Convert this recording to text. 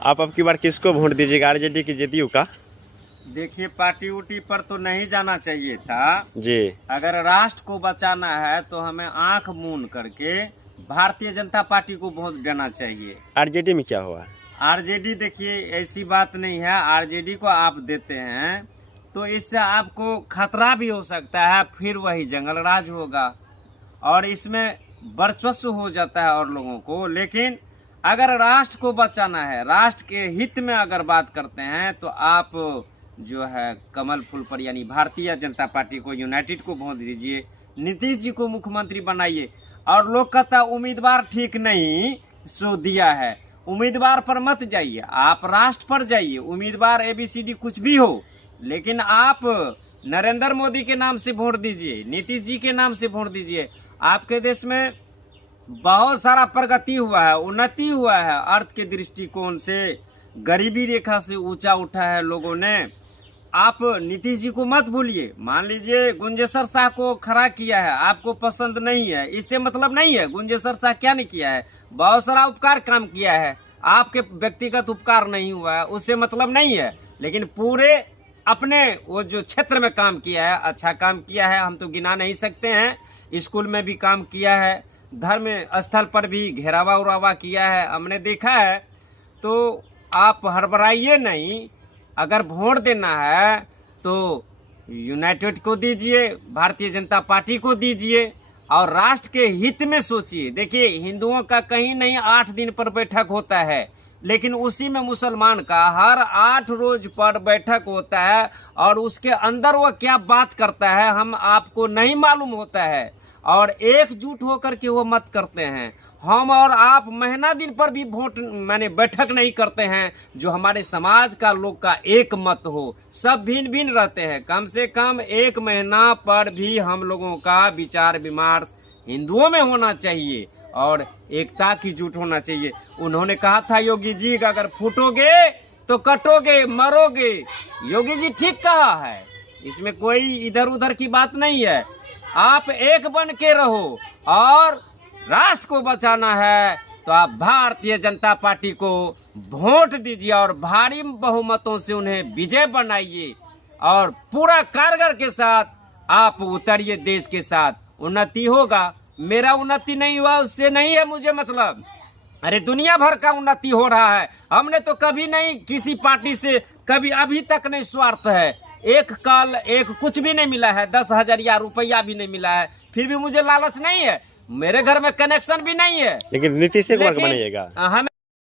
आप अब की बार किसको वोट दीजिएगा, आरजेडी की जदयू का? देखिए, पार्टी उटी पर तो नहीं जाना चाहिए था जी। अगर राष्ट्र को बचाना है तो हमें आंख मूंद करके भारतीय जनता पार्टी को वोट देना चाहिए। आरजेडी में क्या हुआ? आरजेडी देखिए, ऐसी बात नहीं है। आरजेडी को आप देते हैं तो इससे आपको खतरा भी हो सकता है, फिर वही जंगल राज होगा और इसमें वर्चस्व हो जाता है और लोगों को। लेकिन अगर राष्ट्र को बचाना है, राष्ट्र के हित में अगर बात करते हैं तो आप जो है कमल फूल पर यानी भारतीय जनता पार्टी को, यूनाइटेड को वोट दीजिए, नीतीश जी को मुख्यमंत्री बनाइए। और लोग कहता उम्मीदवार ठीक नहीं सो दिया है, उम्मीदवार पर मत जाइए, आप राष्ट्र पर जाइए। उम्मीदवार ABCD कुछ भी हो, लेकिन आप नरेंद्र मोदी के नाम से वोट दीजिए, नीतीश जी के नाम से वोट दीजिए। आपके देश में बहुत सारा प्रगति हुआ है, उन्नति हुआ है, अर्थ के दृष्टिकोण से गरीबी रेखा से ऊंचा उठा है लोगों ने। आप नीतीश जी को मत भूलिए। मान लीजिए गुंजेश्वर शाह को खड़ा किया है, आपको पसंद नहीं है, इससे मतलब नहीं है गुंजेश्वर शाह क्या नहीं किया है, बहुत सारा उपकार काम किया है, आपके व्यक्तिगत उपकार नहीं हुआ है, उससे मतलब नहीं है। लेकिन पूरे अपने वो जो क्षेत्र में काम किया है, अच्छा काम किया है, हम तो गिना नहीं सकते हैं। स्कूल में भी काम किया है, धर्म स्थल पर भी घेरावा उरावा किया है, हमने देखा है। तो आप हड़बड़ाइए नहीं, अगर वोट देना है तो यूनाइटेड को दीजिए, भारतीय जनता पार्टी को दीजिए और राष्ट्र के हित में सोचिए। देखिए, हिंदुओं का कहीं नहीं 8 दिन पर बैठक होता है, लेकिन उसी में मुसलमान का हर 8 रोज पर बैठक होता है और उसके अंदर वो क्या बात करता है हम आपको नहीं मालूम होता है और एकजुट होकर के वो मत करते हैं। हम और आप महीना दिन पर भी वोट माने बैठक नहीं करते हैं जो हमारे समाज का लोग का एक मत हो। सब भिन्न भिन्न रहते हैं, कम से कम 1 महीना पर भी हम लोगों का विचार विमर्श हिंदुओं में होना चाहिए और एकता की जुट होना चाहिए। उन्होंने कहा था योगी जी, अगर फूटोगे तो कटोगे, मरोगे। योगी जी ठीक कहा है, इसमें कोई इधर उधर की बात नहीं है। आप एक बन के रहो और राष्ट्र को बचाना है तो आप भारतीय जनता पार्टी को वोट दीजिए और भारी बहुमतों से उन्हें विजय बनाइए और पूरा कारगर के साथ आप उतरिए, देश के साथ उन्नति होगा। मेरा उन्नति नहीं हुआ उससे नहीं है मुझे मतलब, अरे दुनिया भर का उन्नति हो रहा है। हमने तो कभी नहीं किसी पार्टी से कभी अभी तक नहीं स्वार्थ है, एक कल एक कुछ भी नहीं मिला है, 10,000 या रुपया भी नहीं मिला है, फिर भी मुझे लालच नहीं है, मेरे घर में कनेक्शन भी नहीं है। लेकिन नीतीश से बनाइएगा। हमें